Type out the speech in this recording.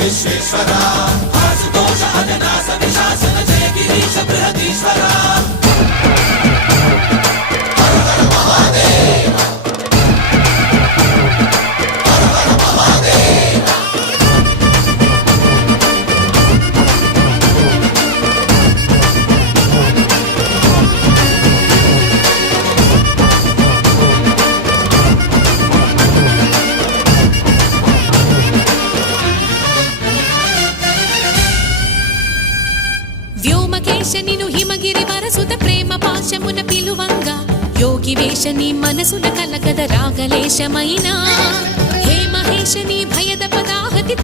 విశ్వేశ్వరా ఆశుతోష అజనాస విశాసన జయ గిరీశ బృహదీశ్వరా హర హర మహాదేవ హర హర మహాదేవ వ్యోమకేశనిను హిమగిరి వరసుత ప్రేమ పాశమున పిలువంగా యోగి వేషని మనసున కలకద రాగలేశమైనా హే మహేశని భయద